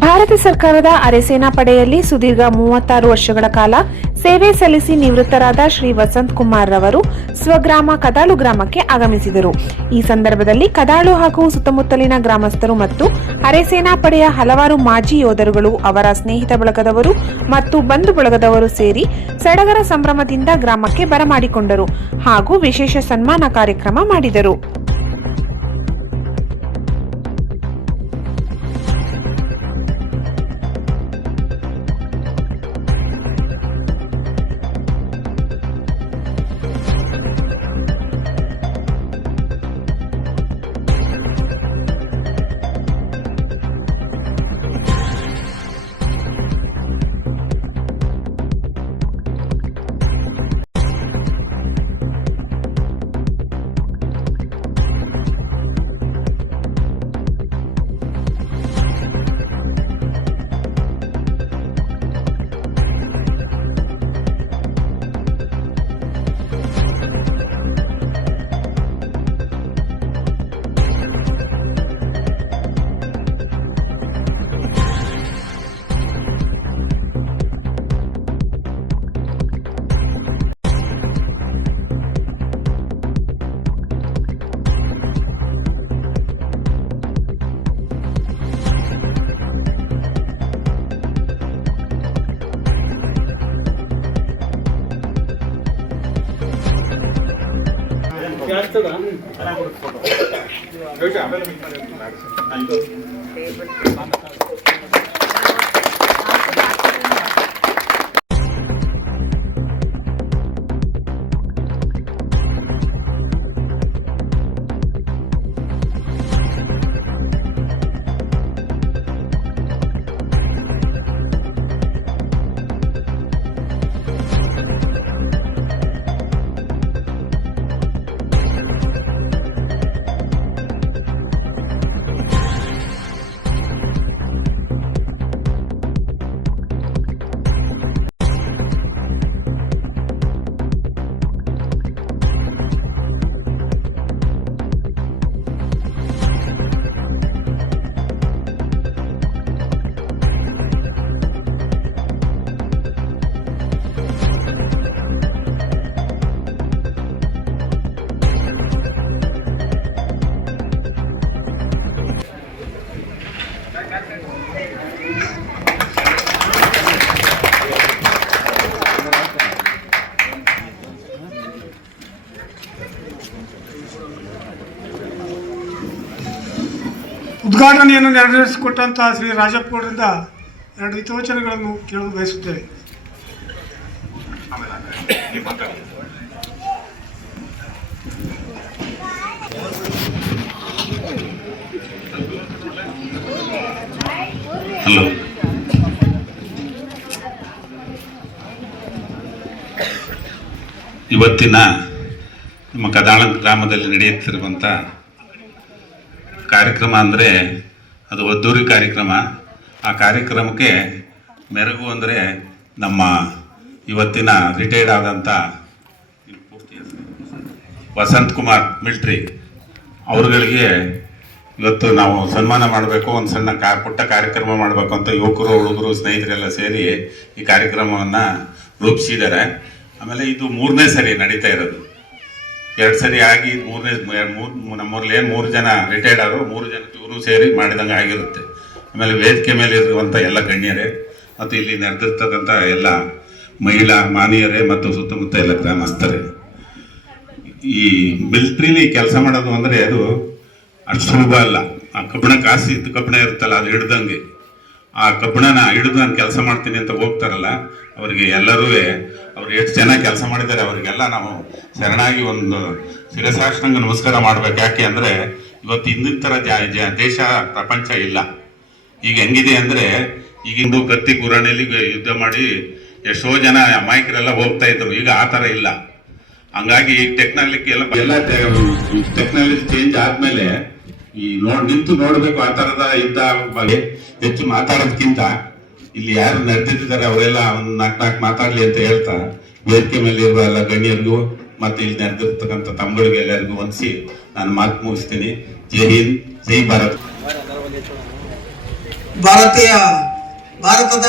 ಭಾರತ ಸರ್ಕಾರದ ಅರೆಸೇನಾ ಪಡೆಯಲ್ಲಿ ಸುದೀರ್ಘ 36 ವರ್ಷಗಳ ಕಾಲ ಸೇವೆ ಸಲ್ಲಿಸಿ ನಿವೃತ್ತರಾದ ಶ್ರೀ ವಸಂತ್ ಕುಮಾರ್ ರವರು ಸ್ವಗ್ರಾಮ ಕದಾಳು ಗ್ರಾಮಕ್ಕೆ ಆಗಮಿಸಿದರು. ಈ ಸಂದರ್ಭದಲ್ಲಿ ಕದಾಳು ಹಾಗೂ ಸುತ್ತಮುತ್ತಲಿನ ಗ್ರಾಮಸ್ಥರು ಮತ್ತು ಅರೆಸೇನಾ ಪಡೆಯ ಹಲವಾರು ಮಾಜಿ ಯೋಧರುಗಳು, ಅವರ ಸ್ನೇಹಿತ ಬಳಗದವರು ಮತ್ತು ಬಂಧು ಬಳಗದವರು ಸೇರಿ ಸಡಗರ ಸಂಭ್ರಮದಿಂದ ಗ್ರಾಮಕ್ಕೆ ಬರಮಾಡಿಕೊಂಡರು ಹಾಗೂ ವಿಶೇಷ ಸನ್ಮಾನ ಕಾರ್ಯಕ್ರಮ ಮಾಡಿದರು. ಉದ್ಘಾಟನೆಯನ್ನು ನೆರವೇರಿಸಿಕೊಟ್ಟಂತಹ ಶ್ರೀ ರಾಜಪ್ಪಗೌಡರಿಂದ 2 ಹಿತವಚನಗಳನ್ನು ಕೇಳಲು ಬಯಸುತ್ತೇವೆ. ಹಲೋ, ಇವತ್ತಿನ ನಮ್ಮ ಕದಾಳ ಗ್ರಾಮದಲ್ಲಿ ನಡೆಯುತ್ತಿರುವಂಥ ಕಾರ್ಯಕ್ರಮ ಅಂದರೆ ಅದು ಅದ್ದೂರಿ ಕಾರ್ಯಕ್ರಮ. ಆ ಕಾರ್ಯಕ್ರಮಕ್ಕೆ ಮೆರುಗು ಅಂದರೆ ನಮ್ಮ ಇವತ್ತಿನ ರಿಟೈರ್ಡ್ ಆದಂಥ ವಸಂತ್ ಕುಮಾರ್ ಮಿಲ್ಟ್ರಿ ಅವ್ರುಗಳಿಗೆ ಇವತ್ತು ನಾವು ಸನ್ಮಾನ ಮಾಡಬೇಕು, ಒಂದು ಸಣ್ಣ ಪುಟ್ಟ ಕಾರ್ಯಕ್ರಮ ಮಾಡಬೇಕು ಅಂತ ಯುವಕರು, ಹುಡುಗರು, ಸ್ನೇಹಿತರೆಲ್ಲ ಸೇರಿ ಈ ಕಾರ್ಯಕ್ರಮವನ್ನು ರೂಪಿಸಿದ್ದಾರೆ. ಆಮೇಲೆ ಇದು 3ನೇ ಸರಿ ನಡೀತಾ ಇರೋದು. 2 ಸರಿ ಆಗಿ ನಮ್ಮೂರಲ್ಲಿ ಏನು 3 ಜನ ರಿಟೈರ್ಡ್ ಆದರು, 3 ಜನ ಇವರು ಸೇರಿ ಮಾಡಿದಂಗೆ ಆಗಿರುತ್ತೆ. ಆಮೇಲೆ ವೇದಿಕೆ ಮೇಲೆ ಇರುವಂಥ ಎಲ್ಲ ಗಣ್ಯರೇ ಮತ್ತು ಇಲ್ಲಿ ನಡೆದಿರ್ತಕ್ಕಂಥ ಎಲ್ಲ ಮಹಿಳಾ ಮಾನೀಯರೇ ಮತ್ತು ಸುತ್ತಮುತ್ತ ಎಲ್ಲ ಗ್ರಾಮಸ್ಥರೇ, ಈ ಮಿಲ್ಟ್ರಿಲಿ ಕೆಲಸ ಮಾಡೋದು ಅಂದರೆ ಅದು ಅಷ್ಟು ಸುಲಭ ಅಲ್ಲ. ಆ ಕಬ್ಬಣ ಕಬ್ಬಣ ಇರುತ್ತಲ್ಲ, ಅದು ಹಿಡ್ದಂಗೆ ಆ ಕಬ್ಬಣನ ಹಿಡಿದು ನಾನು ಕೆಲಸ ಮಾಡ್ತೀನಿ ಅಂತ ಹೋಗ್ತಾರಲ್ಲ, ಅವರಿಗೆ ಎಲ್ಲರೂ ಅವ್ರು ಎಷ್ಟು ಚೆನ್ನಾಗಿ ಕೆಲಸ ಮಾಡಿದ್ದಾರೆ ಅವರಿಗೆಲ್ಲ ನಾವು ಶರಣಾಗಿ ಒಂದು ಶಿರಸಾಷ್ಟಾಂಗ ನಮಸ್ಕಾರ ಮಾಡ್ಬೇಕು. ಯಾಕೆ ಅಂದರೆ ಇವತ್ತು ಹಿಂದಿನ ಥರ ದೇಶ ಪ್ರಪಂಚ ಇಲ್ಲ. ಈಗ ಹೆಂಗಿದೆ ಅಂದರೆ ಈಗಿಂದು ಕತ್ತಿ ಗುರಾಣಿಯಲ್ಲಿ ಯುದ್ಧ ಮಾಡಿ ಎಷ್ಟೋ ಜನ ಅಮಾಯಕರೆಲ್ಲ ಹೋಗ್ತಾ ಇದ್ರು. ಈಗ ಆ ಥರ ಇಲ್ಲ. ಹಂಗಾಗಿ ಈಗ ಎಲ್ಲ ಟೆಕ್ನಾಲಜಿ ಚೇಂಜ್ ಆದಮೇಲೆ ಈ ನಿಂತು ನೋಡಬೇಕು ಆ ಥರದ ಯುದ್ಧ ಬಗ್ಗೆ ಹೆಚ್ಚು ಮಾತಾಡೋದಕ್ಕಿಂತ ಇಲ್ಲಿ ಯಾರು ನಡೆದಿದ್ದಾರೆ ಅವರೆಲ್ಲ ಒಂದು 4 ಮಾತಾಡ್ಲಿ ಅಂತ ಹೇಳ್ತಾ ವೇದಿಕೆ ಮೇಲೆ ಇರುವ ಎಲ್ಲ ಗಣ್ಯರಿಗೂ ಮತ್ತೆ ಇಲ್ಲಿ ನಡೆದಿರ್ತಕ್ಕಂಥ ತಮ್ಮಗಳಿಗೆ ಎಲ್ಲರಿಗೂ ವಂದಿಸಿ ನಾನು ಮಾತು ಮುಗಿಸ್ತೀನಿ. ಜೈ ಹಿಂದ್, ಜೈ ಭಾರತ್. ಭಾರತದ